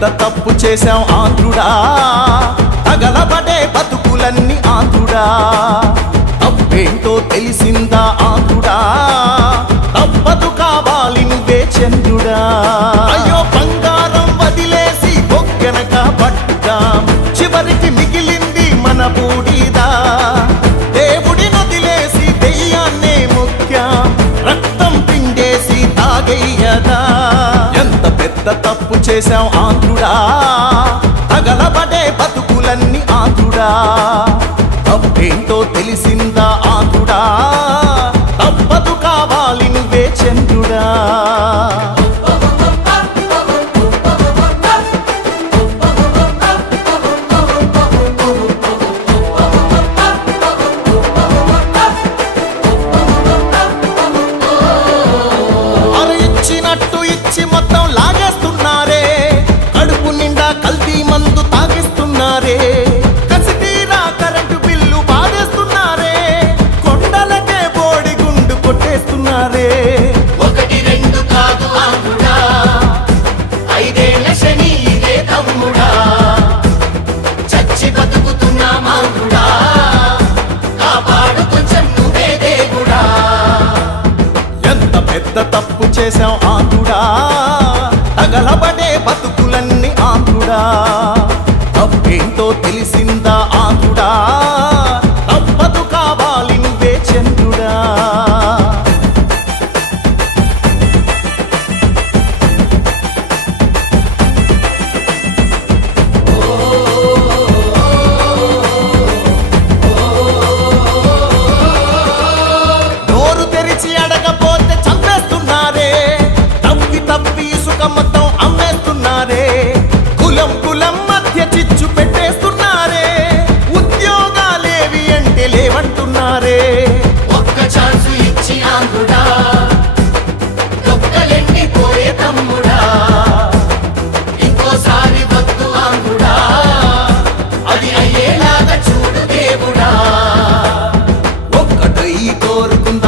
పెద్ద తప్పు చేశాం ఆంధ్రుడా, తగలబడే బతుకులన్నీ ఆంధ్రుడా. తప్పేంటో తెలిసిందా ఆంధ్రుడా, తప్పదు కావాలి నువ్వే చంద్రుడా. అయ్యో బంగారం వదిలేసి బొగ్గెనక పట్టుదాం, చివరికి మిగిలింది మన బూడిదా. దేవుడిని వదిలేసి దెయ్యాన్నే ముఖ్యం, రక్తం పిండేసి తాగయ్యదా. ఎంత పెద్ద తప్పు చేశాం ఆంధ్రుడా, తగలబడే బతుకులన్నీ ఆంధ్రుడా. తప్పేంటో తెలిసిందా ఆంధ్రుడా, తప్పదు కావాలి నువ్వే చంద్రుడా. ఇచ్చినట్టు ఇచ్చి మొత్తం లాగేస్తున్నారే, కడుపు నిండా కల్తీ మందు తాగిస్తున్నారే. కసితీరా కరెంటు బిల్లు బాధేస్తున్నారే, కొండలకే బోడి గుండు కొట్టేస్తున్నారే. ఒకటి రెండు కాదు ఆంధ్రుడా, ఐదేళ్ల శని ఇదే తమ్ముడా. చచ్చి బతుకుతున్నాం ఆంధ్రుడా, కాపాడు కొంచెం నువ్వే దేవుడా. ఎంత పెద్ద తప్పు చేశాం ఆంధ్రుడా, తగలబడే బతుకులన్నీ ఆంధ్రుడా. తప్పేంటో తెలిసిందా ఆంధ్రుడా, తప్పదు కావాలి నువ్వే చంద్రుడా. నోరు తెరిచి అడగపోతే చంపేస్తున్నారే, తప్పి తప్పి ఇసుక మొత్తం అమ్మేస్తున్నారే. కులం కులం మధ్య చిచ్చు పెట్టేస్తున్నారే, ఉద్యోగాలేవి అంటే లేవంటున్నారే. ఒక్క ఛాన్సు ఇచ్చి ఆంధ్రుడా, దొక్కలెండిపోయే తమ్ముడా. ఇంకోసారి వద్దు ఆంధ్రుడా, అది అయ్యేలాగా చూడు దేవుడా. ఒక్కటై కోరుకుందా